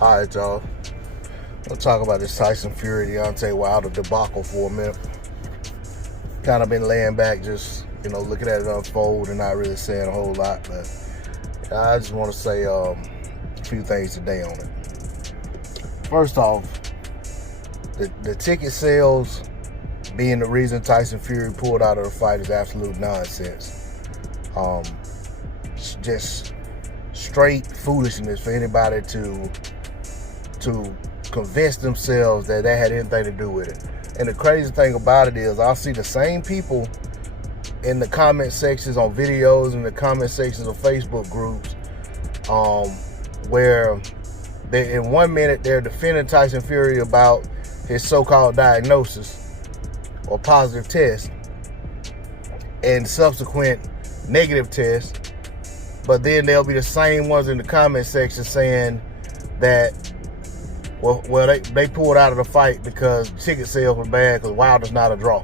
All right, y'all. We'll talk about this Tyson Fury, Deontay Wilder debacle for a minute. Kind of been laying back, just, looking at it unfold and not really saying a whole lot. But I just want to say a few things today on it. First off, the ticket sales being the reason Tyson Fury pulled out of the fight is absolute nonsense. Just straight foolishness for anybody to convince themselves that had anything to do with it. And the crazy thing about it is I'll see the same people in the comment sections on videos and the comment sections of Facebook groups where they, in 1 minute they're defending Tyson Fury about his so-called diagnosis or positive test and subsequent negative test, but then they'll be the same ones in the comment section saying that well, they pulled out of the fight because ticket sales were bad because Wilder's not a draw.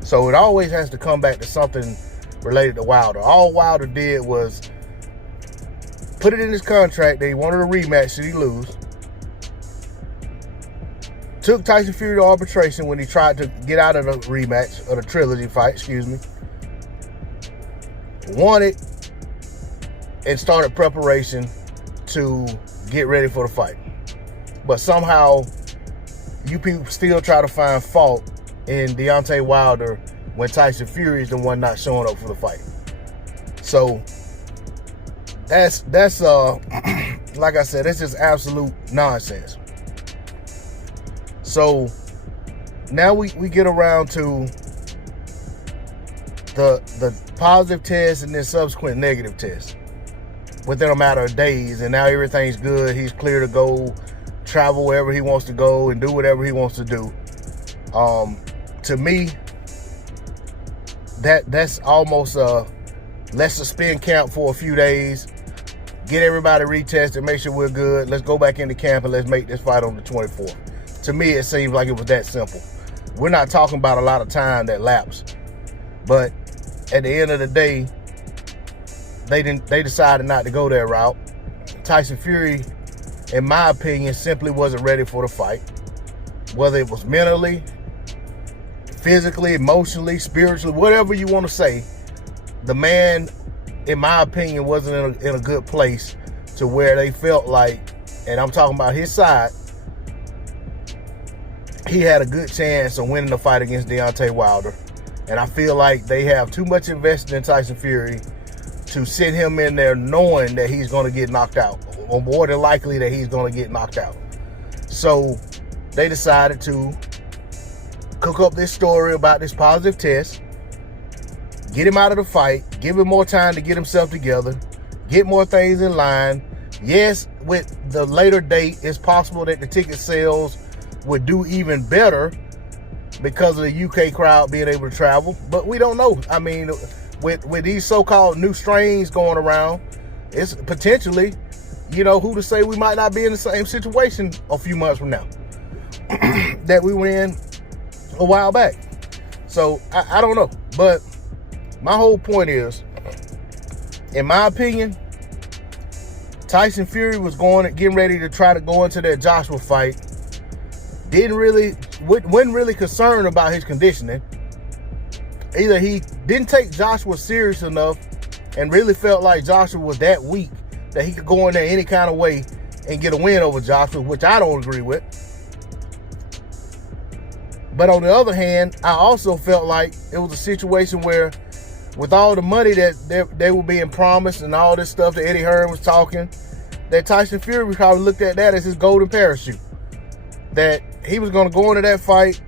So it always has to come back to something related to Wilder. All Wilder did was put it in his contract that he wanted a rematch should he lose. Took Tyson Fury to arbitration when he tried to get out of the rematch, or the trilogy fight, Won it and started preparation to get ready for the fight. But somehow, you people still try to find fault in Deontay Wilder when Tyson Fury is the one not showing up for the fight. So that's like I said, it's just absolute nonsense. So now we get around to the positive test and then subsequent negative test within a matter of days, and now everything's good. He's clear to go travel wherever he wants to go and do whatever he wants to do. To me, that's almost let's suspend camp for a few days, get everybody retested, make sure we're good, let's go back into camp and let's make this fight on the 24th. To me, it seems like it was that simple. We're not talking about a lot of time that lapsed, but at the end of the day, they decided not to go that route. Tyson Fury, in my opinion, simply wasn't ready for the fight. Whether it was mentally, physically, emotionally, spiritually, whatever you want to say, the man, in my opinion, wasn't in a good place to where they felt like, and I'm talking about his side, he had a good chance of winning the fight against Deontay Wilder. And I feel like they have too much invested in Tyson Fury to sit him in there knowing that he's going to get knocked out, or more than likely that he's going to get knocked out. So they decided to cook up this story about this positive test, get him out of the fight, give him more time to get himself together, get more things in line. Yes, with the later date, it's possible that the ticket sales would do even better because of the UK crowd being able to travel, but we don't know. I mean, with these so-called new strains going around, it's potentially, who to say we might not be in the same situation a few months from now that we were in a while back. So I don't know, but my whole point is, in my opinion, Tyson Fury was getting ready to try to go into that Joshua fight. Wasn't really concerned about his conditioning. Either he didn't take Joshua serious enough and really felt like Joshua was that weak that he could go in there any kind of way and get a win over Joshua, which I don't agree with. But on the other hand, I also felt like it was a situation where, with all the money that they were being promised and all this stuff that Eddie Hearn was talking, that Tyson Fury probably looked at that as his golden parachute. That he was going to go into that fight,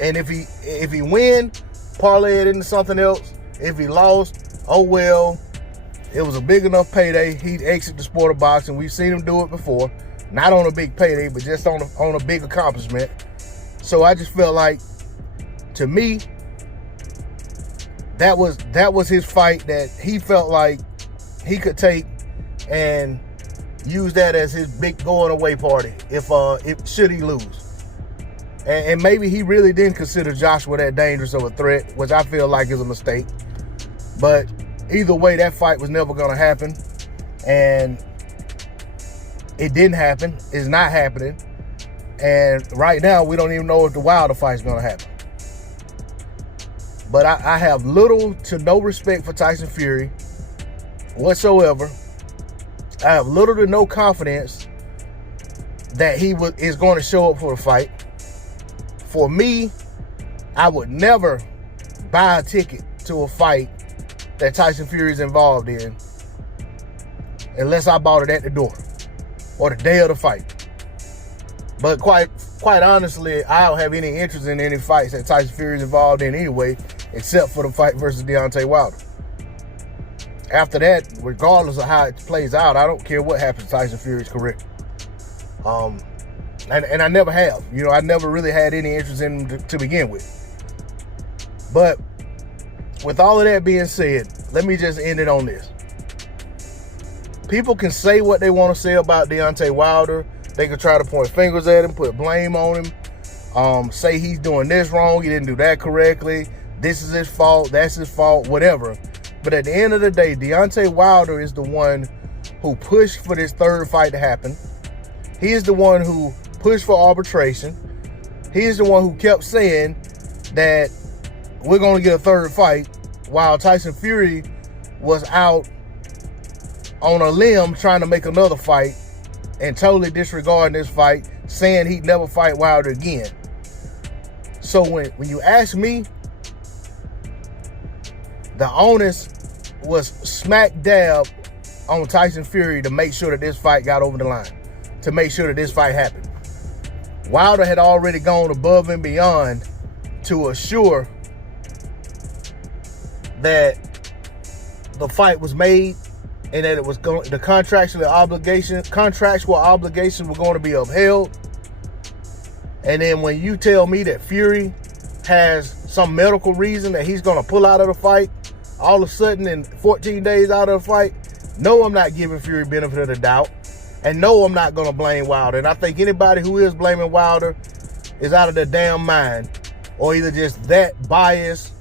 and if he win, parlay it into something else. If he lost, oh well, it was a big enough payday. He'd exit the sport of boxing. We've seen him do it before, not on a big payday, but just on a big accomplishment. So I just felt like, to me, that was his fight that he felt like he could take and use that as his big going away party if should he lose. And maybe he really didn't consider Joshua that dangerous of a threat, which I feel like is a mistake. But either way, that fight was never going to happen. And It didn't happen. It's not happening. And right now, we don't even know if the Wilder fight is going to happen. But I have little to no respect for Tyson Fury whatsoever. I have little to no confidence that he is going to show up for the fight. For me, I would never buy a ticket to a fight that Tyson Fury is involved in unless I bought it at the door or the day of the fight. But quite honestly, I don't have any interest in any fights that Tyson Fury is involved in anyway, except for the fight versus Deontay Wilder. After that, regardless of how it plays out, I don't care what happens to Tyson Fury's career. And I never have. You know, I never really had any interest in him to begin with. But with all of that being said, let me just end it on this. People can say what they want to say about Deontay Wilder. They can try to point fingers at him, put blame on him, say he's doing this wrong, he didn't do that correctly, this is his fault, that's his fault, whatever. But at the end of the day, Deontay Wilder is the one who pushed for this third fight to happen. He is the one who pushed for arbitration. He is the one who kept saying that we're going to get a third fight, while Tyson Fury was out on a limb trying to make another fight and totally disregarding this fight, saying he'd never fight Wilder again. So when you ask me, the onus was smack dab on Tyson Fury to make sure that this fight got over the line, to make sure that this fight happened. Wilder had already gone above and beyond to assure that the fight was made and that it was going, the contractual obligations were going to be upheld. And then when you tell me that Fury has some medical reason that he's going to pull out of the fight, all of a sudden in 14 days out of the fight, no, I'm not giving Fury benefit of the doubt. And no, I'm not going to blame Wilder. And I think anybody who is blaming Wilder is out of their damn mind, or either just that biased,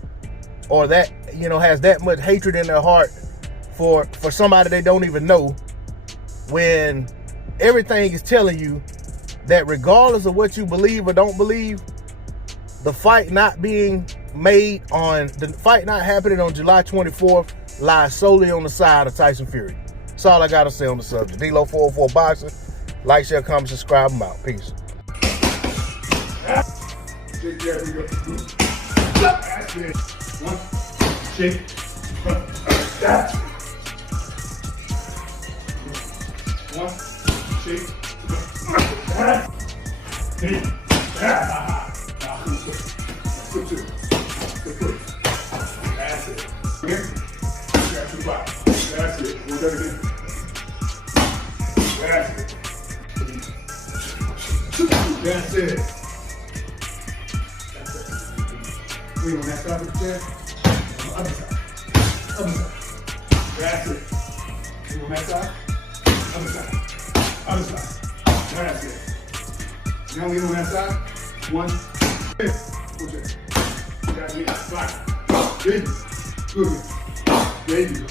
or that, you know, has that much hatred in their heart for somebody they don't even know, when everything is telling you that regardless of what you believe or don't believe, the fight not being made on, the fight not happening on July 24th lies solely on the side of Tyson Fury. That's all I got to say on the subject. D-Lo 404 Boxing. Like, share, comment, subscribe. I'm out. Peace. One, shake, that. One, shake, that. That's it. Again. That's it. That's it. We'll do it again. That's it. That's it. Wait, on that side of the chair. On the other side. Other side. That's it. Wait, on that side. Other side. Other side. That's it. Now we on that side. One. Push it. That's it. Fine. There you go. Good. There you go.